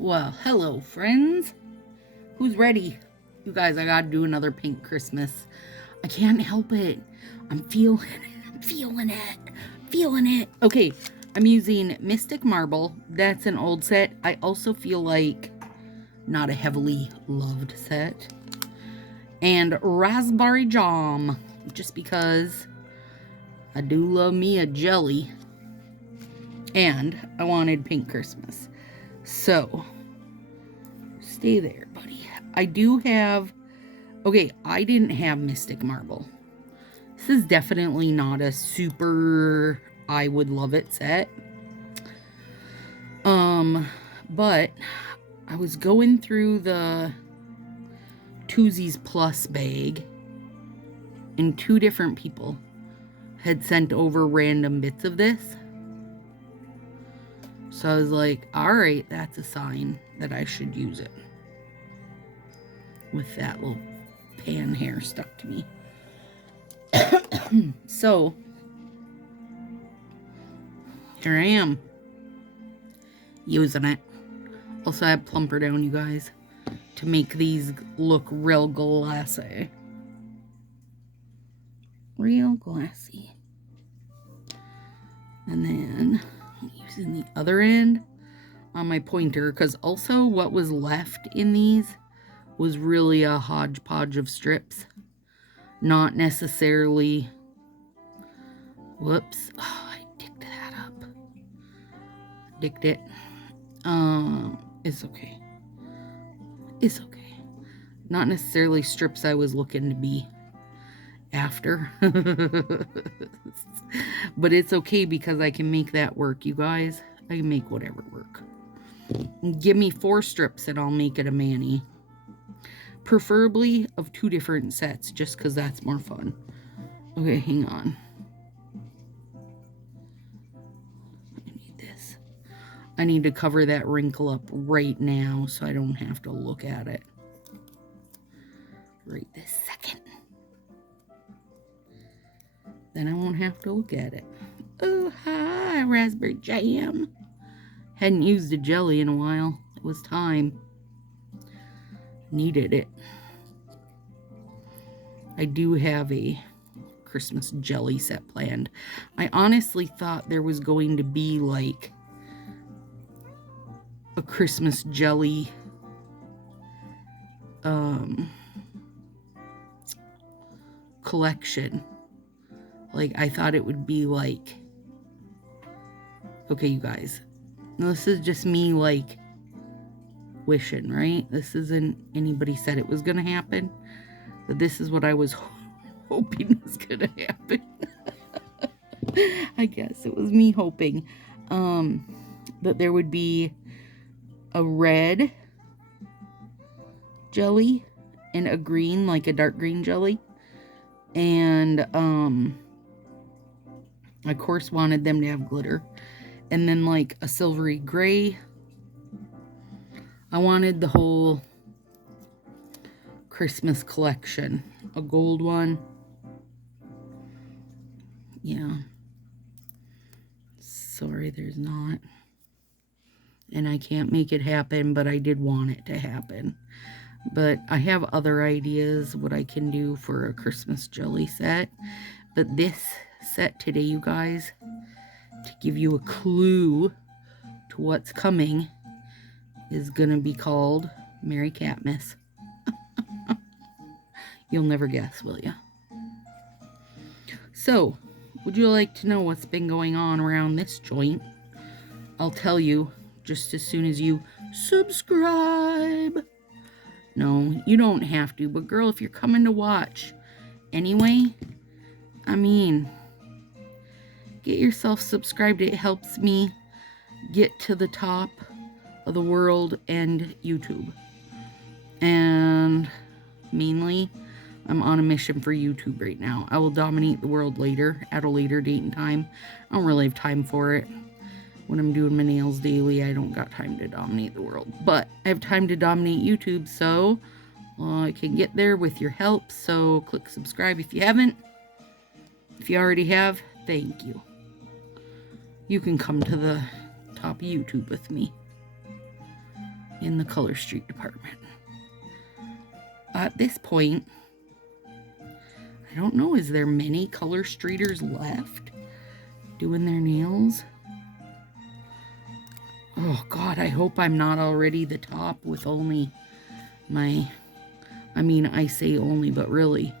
Well, hello, friends. Who's ready? You guys, I gotta do another pink Christmas. I can't help it. I'm feeling it. Feeling it. Okay, I'm using Mystic Marble. That's an old set. I also feel like not a heavily loved set. And Raspberry Jam, just because I do love me a jelly. And I wanted pink Christmas. So, stay there, buddy. I do have... Okay, I didn't have Mystic Marble. This is definitely not a super I would love it set. But I was going through the Twosies Plus bag, and 2 different people had sent over random bits of this. So I was like, alright, that's a sign that I should use it. With that little pan hair stuck to me. So, here I am. Using it. Also, I have plumper down, you guys, to make these look real glassy. Real glassy. And then, I'm using the other end on my pointer, because also what was left in these was really a hodgepodge of strips. Not necessarily... Whoops. Oh, I dicked that up. Dicked it. It's okay. It's okay. Not necessarily strips I was looking to be after. But it's okay because I can make that work, you guys. I can make whatever work. Give me 4 strips and I'll make it a mani. Preferably of 2 different sets, just because that's more fun. Okay, hang on. I need this. I need to cover that wrinkle up right now so I don't have to look at it right this second. Then I won't have to look at it. Oh, hi, raspberry jam. Hadn't used a jelly in a while. It was time. Needed it. I do have a Christmas jelly set planned. I honestly thought there was going to be like a Christmas jelly collection. Like, I thought it would be like... Okay, you guys. This is just me, like, wishing, right? This isn't anybody said it was going to happen. But this is what I was hoping was going to happen. I guess it was me hoping. That there would be a red jelly and a green, like a dark green jelly. And, I of course wanted them to have glitter. And then like a silvery gray. I wanted the whole Christmas collection. A gold one. Yeah. Sorry, there's not. And I can't make it happen, but I did want it to happen. But I have other ideas what I can do for a Christmas jelly set. But this set today, you guys, to give you a clue to what's coming, is going to be called Merry Catmas. You'll never guess, will you? So, would you like to know what's been going on around this joint? I'll tell you just as soon as you subscribe. No, you don't have to, but girl, if you're coming to watch anyway, I mean, get yourself subscribed. It helps me get to the top of the world and YouTube. And mainly, I'm on a mission for YouTube right now. I will dominate the world later, at a later date and time. I don't really have time for it. When I'm doing my nails daily, I don't got time to dominate the world. But I have time to dominate YouTube, so I can get there with your help. So click subscribe if you haven't. If you already have, thank you. You can come to the top of YouTube with me. in the color street department. At this point, I don't know, is there many color streeters left doing their nails? Oh God, I hope I'm not already the top with only my, I say only, but really,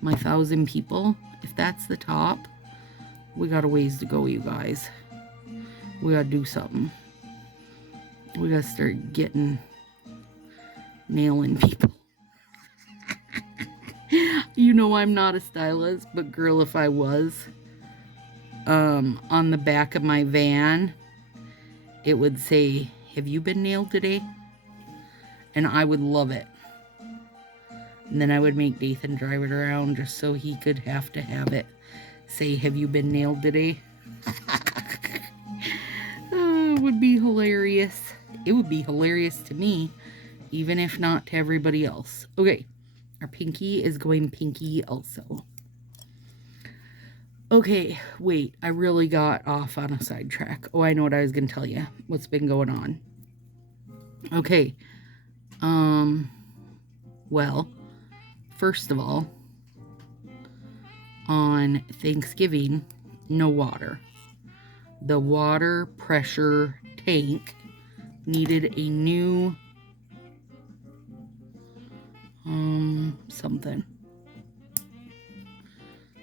my 1,000 people. If that's the top, we got a ways to go, you guys. We gotta do something. We gotta start nailing people. You know I'm not a stylist, but girl, if I was, on the back of my van, it would say, "Have you been nailed today?" And I would love it. And then I would make Dathan drive it around just so he could have it say, "Have you been nailed today?" It would be hilarious. It would be hilarious to me, even if not to everybody else. Okay, our pinky is going pinky also. Okay, wait, I really got off on a sidetrack. Oh, I know what I was going to tell you. What's been going on. Okay, well, first of all, on Thanksgiving, no water. The water pressure tank needed a new, something.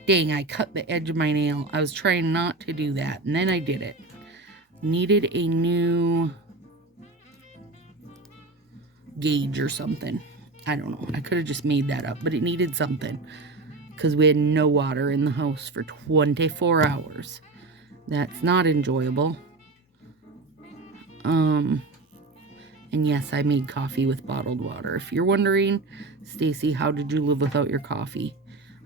Dang, I cut the edge of my nail. I was trying not to do that, and then I did it. Needed a new gauge or something. I don't know. I could have just made that up, but it needed something because we had no water in the house for 24 hours. That's not enjoyable. And yes, I made coffee with bottled water. If you're wondering, Stacy, how did you live without your coffee?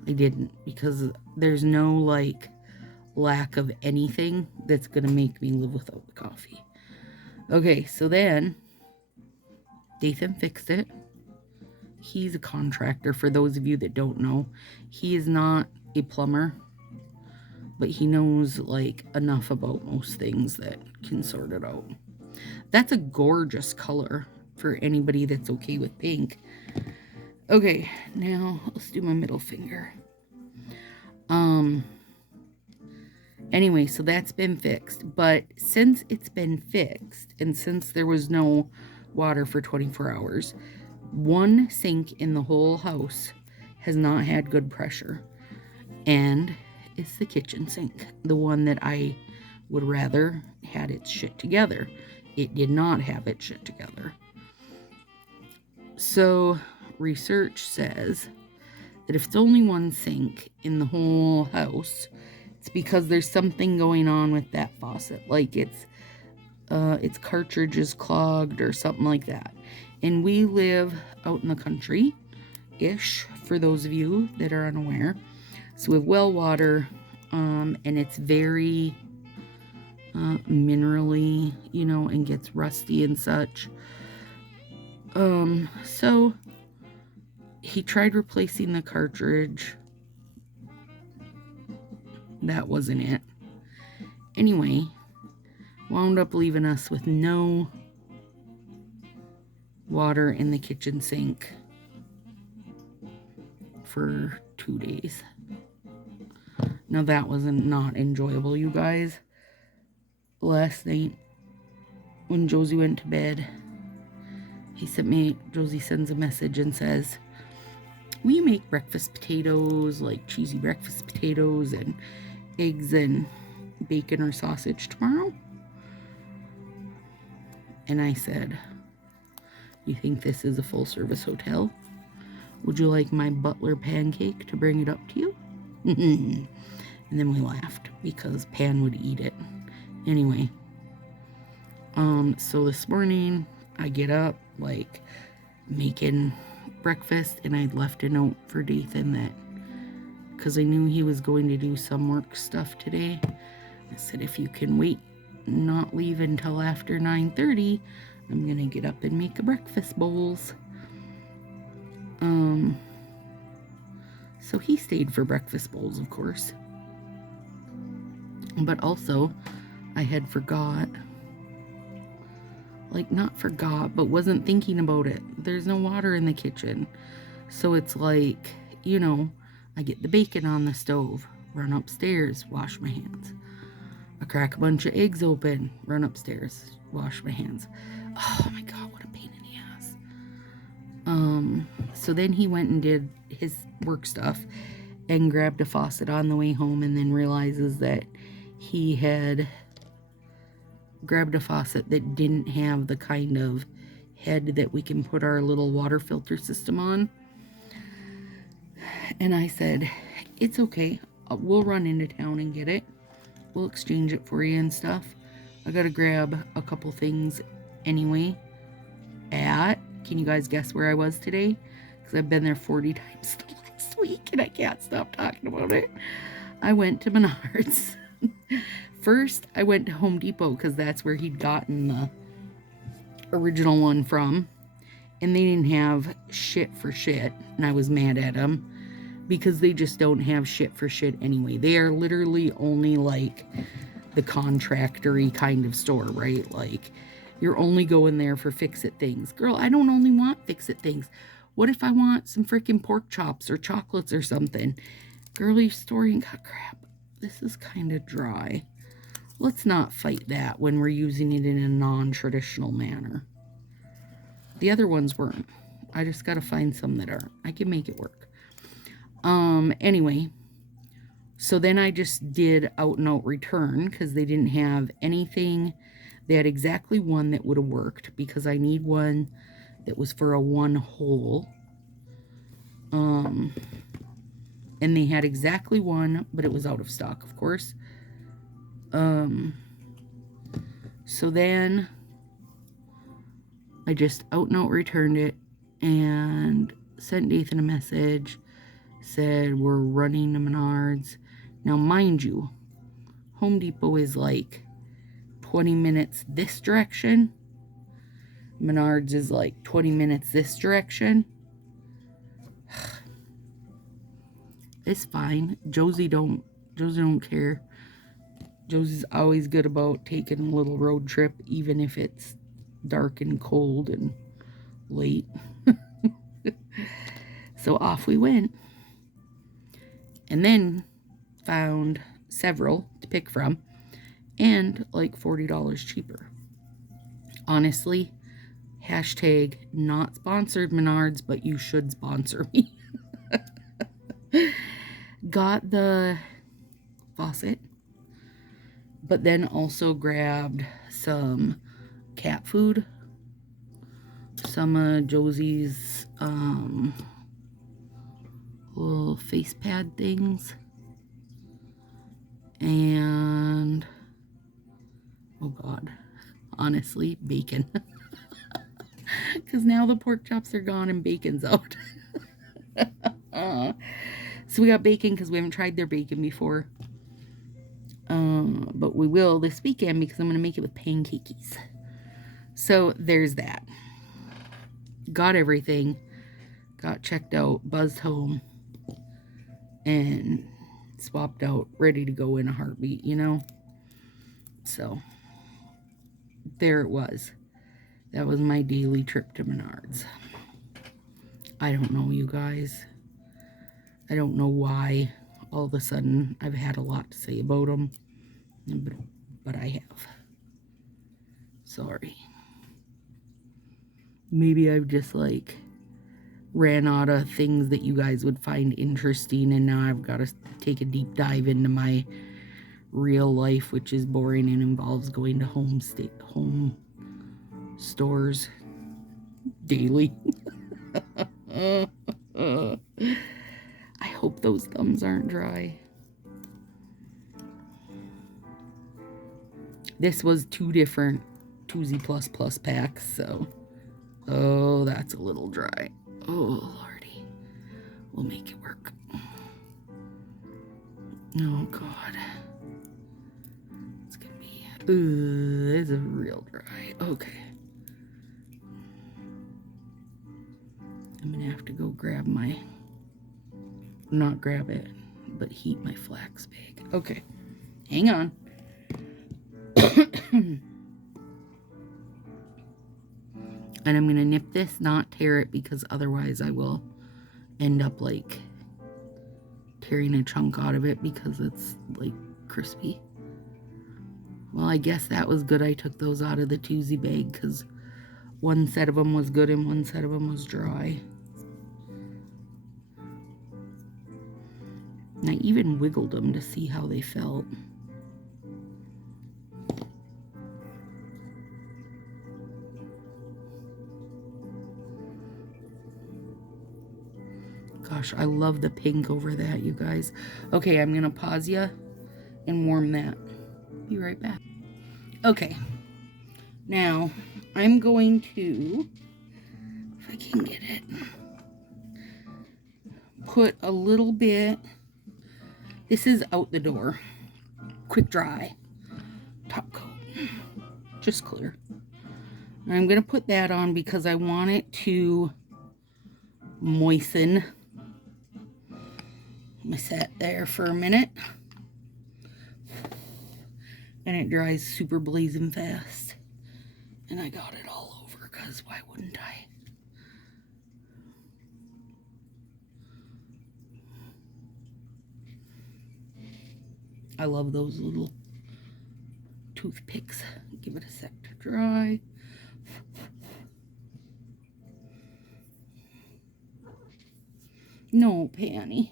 I didn't, because there's no, like, lack of anything that's going to make me live without the coffee. Okay, so then Dathan fixed it. He's a contractor, for those of you that don't know. He is not a plumber, but he knows, like, enough about most things that can sort it out. That's a gorgeous color for anybody that's okay with pink. Okay, now let's do my middle finger. Anyway, so that's been fixed. But since it's been fixed, and since there was no water for 24 hours, one sink in the whole house has not had good pressure. And it's the kitchen sink, the one that I would rather had its shit together. It did not have its shit together. So research says that if it's only one sink in the whole house, it's because there's something going on with that faucet, like its cartridge is clogged or something like that. And we live out in the country-ish, for those of you that are unaware. So we have well water, and it's very minerally, you know, and gets rusty and such. So he tried replacing the cartridge. That wasn't it. Anyway, wound up leaving us with no water in the kitchen sink for 2 days. Now that wasn't not enjoyable, you guys. Last night, when Josie went to bed, Josie sends a message and says, "Will you make breakfast potatoes, like cheesy breakfast potatoes and eggs and bacon or sausage tomorrow?" And I said, "You think this is a full-service hotel? Would you like my butler pancake to bring it up to you?" And then we laughed because Pan would eat it. Anyway, so this morning I get up, like, making breakfast, and I'd left a note for Dathan that, because I knew he was going to do some work stuff today, I said, if you can wait, not leave until after 9:30, I'm gonna get up and make a breakfast bowls. So he stayed for breakfast bowls, of course. But also, I had forgot like not forgot, but wasn't thinking about it. There's no water in the kitchen. So it's like, you know, I get the bacon on the stove, run upstairs, wash my hands. I crack a bunch of eggs open, run upstairs, wash my hands. Oh my God, what a pain in the ass. So then he went and did his work stuff and grabbed a faucet on the way home, and then realizes that he had grabbed a faucet that didn't have the kind of head that we can put our little water filter system on. And I said, it's okay. We'll run into town and get it. We'll exchange it for you and stuff. I gotta grab a couple things anyway. Can you guys guess where I was today? Because I've been there 40 times the last week and I can't stop talking about it. I went to Menards. First, I went to Home Depot because that's where he'd gotten the original one from. And they didn't have shit for shit. And I was mad at them because they just don't have shit for shit anyway. They are literally only like the contractor-y kind of store, right? Like, you're only going there for fix-it things. Girl, I don't only want fix-it things. What if I want some freaking pork chops or chocolates or something? Girl, your store ain't got crap. This is kind of dry. Let's not fight that when we're using it in a non-traditional manner. The other ones weren't. I just got to find some that are. I can make it work. Anyway, so then I just did out and out return because they didn't have anything. They had exactly one that would have worked because I need one that was for a one hole. And they had exactly one, but it was out of stock, of course. So then I just out and out returned it and sent Nathan a message, said we're running to Menards. Now, mind you, Home Depot is like 20 minutes this direction. Menards is like 20 minutes this direction. It's fine. Josie don't care. Josie's always good about taking a little road trip, even if it's dark and cold and late. So off we went. And then found several to pick from and like $40 cheaper. Honestly, hashtag not sponsored Menards, but you should sponsor me. Got the faucet, but then also grabbed some cat food, some of Josie's little face pad things, and oh God, honestly, bacon. Because now the pork chops are gone and bacon's out. So we got bacon because we haven't tried their bacon before. But we will this weekend because I'm going to make it with pancakes. So there's that. Got everything. Got checked out. Buzzed home. And swapped out. Ready to go in a heartbeat, you know? So there it was. That was my daily trip to Menards. I don't know, you guys. I don't know why all of a sudden I've had a lot to say about them. But I have. Sorry. Maybe I've just like ran out of things that you guys would find interesting, and now I've got to take a deep dive into my real life, which is boring and involves going to home stores daily. I hope those thumbs aren't dry. This was 2 different 2Z++ packs, so oh, that's a little dry. Oh lordy, we'll make it work. Oh God, it's gonna be it's a real dry. Okay, I'm gonna have to go grab my, not grab it, but heat my flax bag. Okay, hang on. And I'm going to nip this, not tear it, because otherwise I will end up like tearing a chunk out of it because it's like crispy. Well, I guess that was good. I took those out of the Tuesday bag because one set of them was good and one set of them was dry. And I even wiggled them to see how they felt. Gosh, I love the pink over that, you guys. Okay, I'm going to pause you and warm that. Be right back. Okay, now I'm going to, if I can get it, put a little bit, this is out the door, quick dry, top coat, just clear. And I'm going to put that on because I want it to moisten my set there for a minute. And it dries super blazing fast. And I got it all over because why wouldn't I? I love those little toothpicks. Give it a sec to dry. No, Panny.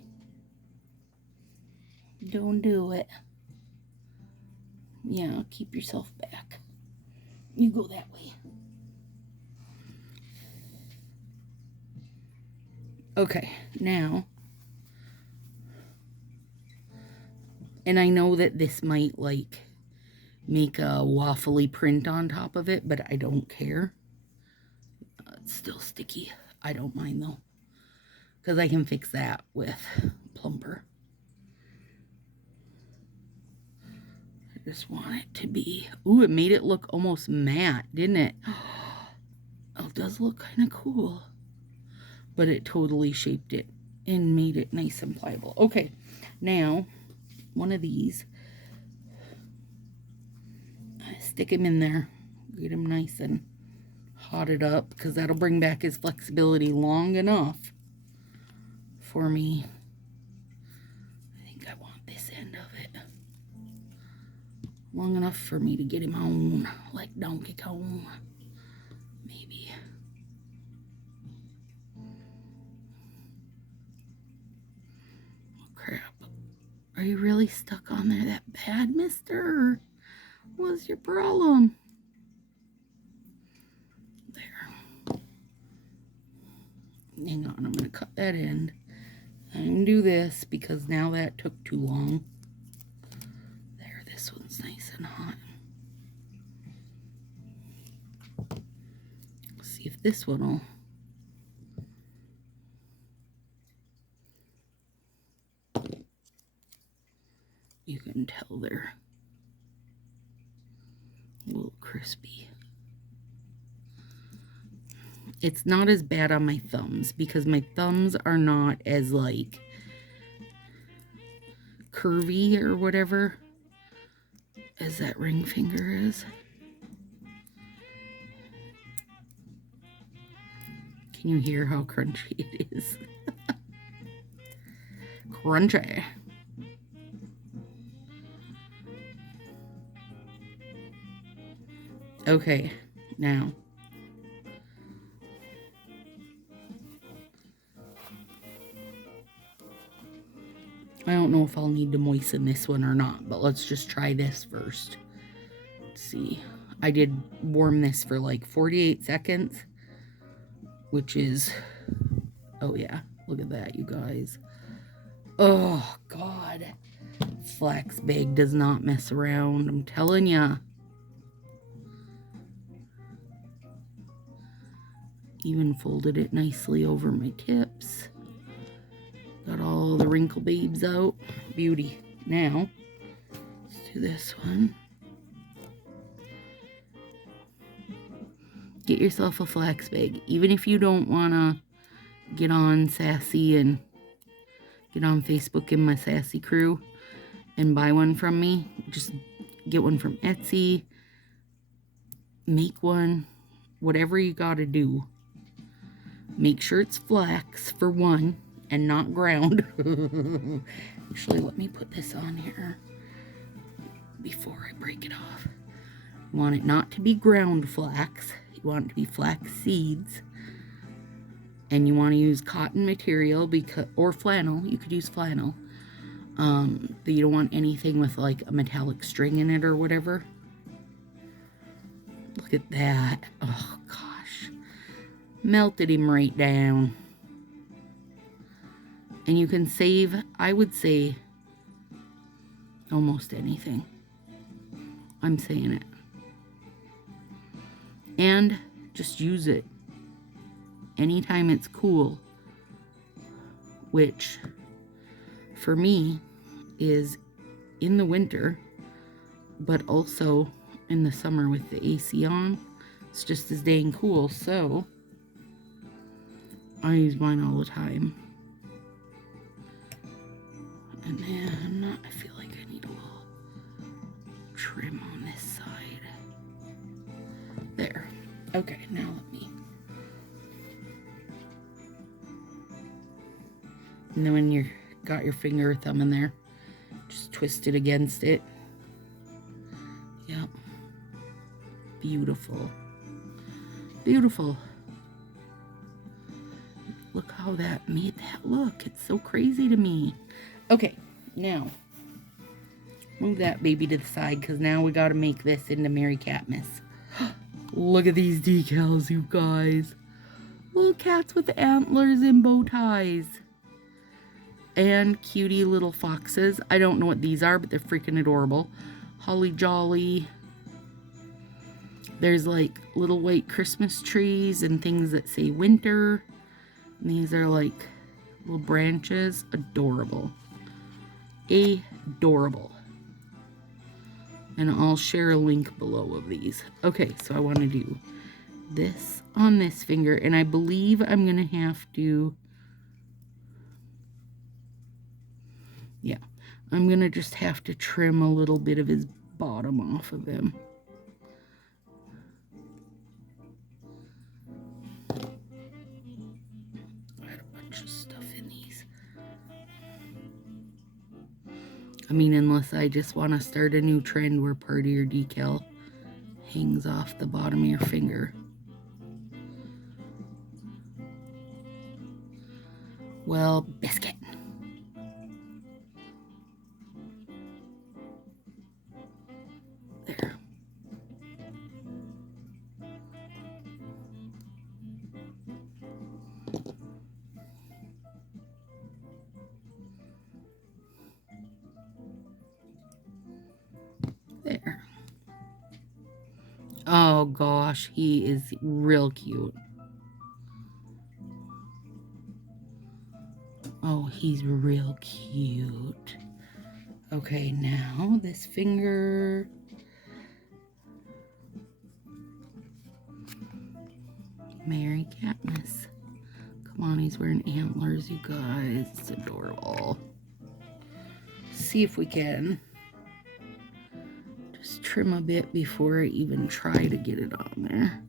Don't do it. Yeah, keep yourself back. You go that way. Okay, now, and I know that this might like make a waffly print on top of it, but I don't care. It's still sticky. I don't mind though, because I can fix that with plumper. I just want it to be, ooh, it made it look almost matte, didn't it? Oh, it does look kind of cool. But it totally shaped it and made it nice and pliable. Okay, now, one of these, stick him in there. Get him nice and hotted up, because that'll bring back his flexibility long enough for me. I think I want this end of it. Long enough for me to get him on, like Donkey Kong. Maybe. Oh, crap. Are you really stuck on there that bad, mister? What's your problem? There. Hang on, I'm going to cut that end. I'm going to do this because now that took too long. There, this one's nice and hot. Let's see if this one will. You can tell they're a little crispy. It's not as bad on my thumbs because my thumbs are not as like curvy or whatever as that ring finger is. Can you hear how crunchy it is? Crunchy. Okay, now I don't know if I'll need to moisten this one or not, but let's just try this first. Let's see. I did warm this for like 48 seconds, which is, oh yeah, look at that, you guys. Oh, God. Flax bag does not mess around, I'm telling ya. Even folded it nicely over my tips. Got all the wrinkle babes out. Beauty. Now, let's do this one. Get yourself a flax bag. Even if you don't want to get on Sassy and get on Facebook in my Sassy crew and buy one from me, just get one from Etsy. Make one. whatever you gotta do. Make sure it's flax for one and not ground. Actually, let me put this on here before I break it off. You want it not to be ground flax. You want it to be flax seeds. And you want to use cotton material or flannel. You could use flannel. But you don't want anything with like a metallic string in it or whatever. Look at that. Oh gosh. Melted him right down. And you can save, I would say, almost anything. I'm saying it. And just use it anytime it's cool, which for me is in the winter, but also in the summer with the AC on. It's just as dang cool, so I use mine all the time. And then I feel like I need a little trim on this side. There. Okay, now let me. And then when you got your finger or thumb in there, just twist it against it. Yep. Beautiful. Beautiful. Look how that made that look. It's so crazy to me. Okay, now move that baby to the side because now we got to make this into Merry Catmas. Look at these decals, you guys. Little cats with antlers and bow ties. And cutie little foxes. I don't know what these are, but they're freaking adorable. Holly jolly. There's like little white Christmas trees and things that say winter. And these are like little branches. Adorable. Adorable. And I'll share a link below of these. Okay, so I want to do this on this finger. And I believe I'm going to have to... Yeah, I'm going to just have to trim a little bit of his bottom off of him. I had a bunch of stuff in these. I mean, unless I just want to start a new trend where part of your decal hangs off the bottom of your finger. Well, biscuit. There. There. Oh gosh, he is real cute. Oh, he's real cute. Okay, now this finger. Merry Catmas. Come on, he's wearing antlers, you guys. It's adorable. See if we can just trim a bit before I even try to get it on there.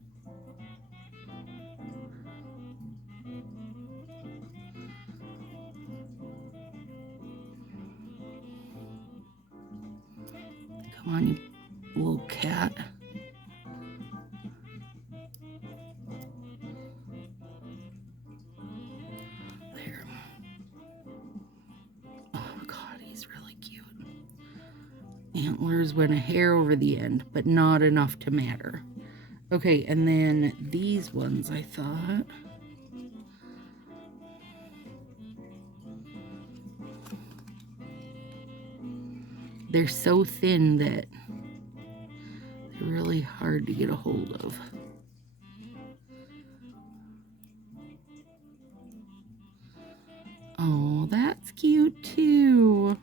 Come on, you little cat. There. Oh God, he's really cute. Antlers went a hair over the end, but not enough to matter. Okay, and then these ones, I thought. They're so thin that they're really hard to get a hold of. Oh, that's cute too.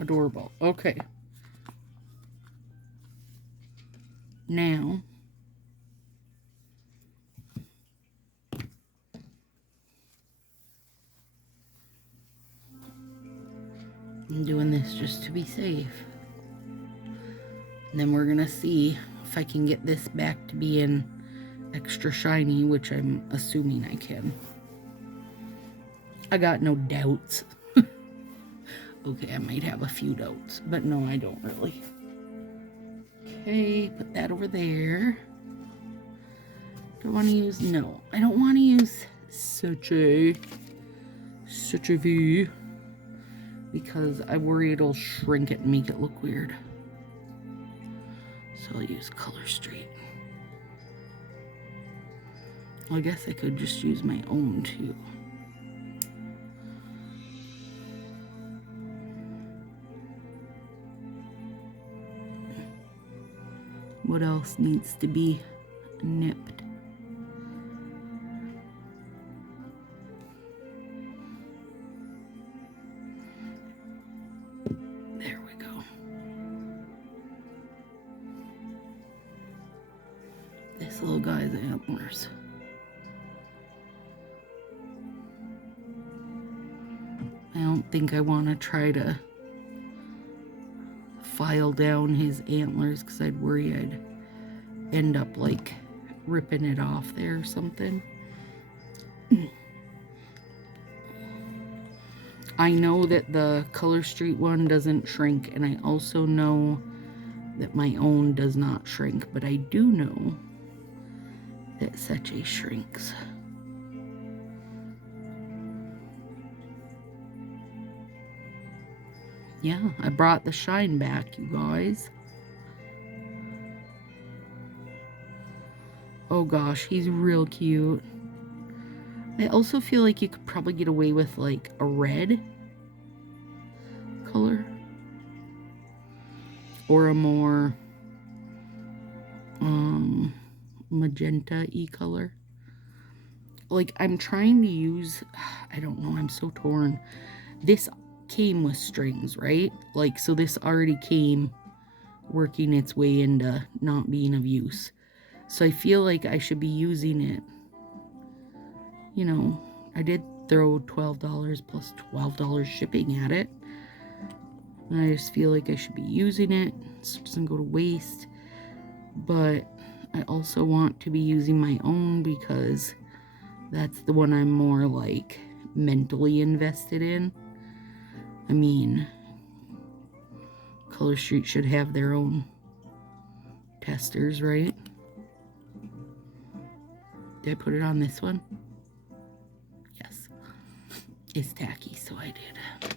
Adorable. Okay. Now, I'm doing this just to be safe. And then we're going to see if I can get this back to being extra shiny, which I'm assuming I can. I got no doubts. Okay, I might have a few doubts, but no, I don't really. Okay, put that over there. Do I want to use, no, I don't want to use such a V, because I worry it'll shrink it and make it look weird. So I'll use Color Street. Well, I guess I could just use my own too. What else needs to be nipped? There we go. This little guy's antlers. I don't think I want to try to file down his antlers because I'd worry I'd end up like ripping it off there or something. I know that the Color Street one doesn't shrink, and I also know that my own does not shrink, but I do know that Sassy shrinks. Yeah, I brought the shine back, you guys. Oh gosh, he's real cute. I also feel like you could probably get away with like a red color. Or a more magenta-y color. Like, I'm trying to use, I don't know, I'm so torn. This came with strings, right? Like, so this already came working its way into not being of use. So I feel like I should be using it. You know, I did throw $12 plus $12 shipping at it. And I just feel like I should be using it so it doesn't go to waste. But I also want to be using my own because that's the one I'm more like mentally invested in. I mean, Color Street should have their own testers, right? Did I put it on this one? Yes. It's tacky, so I did.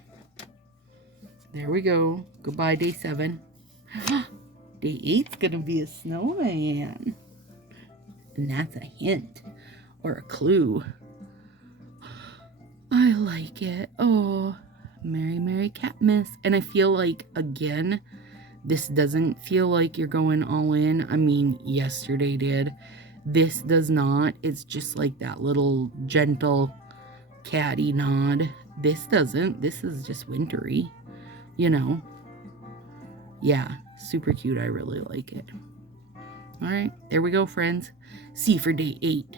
There we go. Goodbye, day 7. Day 8's gonna be a snowman. And that's a hint. Or a clue. I like it. Oh, Merry Merry Catmas. And I feel like, again, this doesn't feel like you're going all in. I mean, yesterday did. This does not. It's just like that little gentle catty nod. This doesn't. This is just wintry. You know. Yeah, super cute. I really like it. All right, there we go, friends. See you for day 8.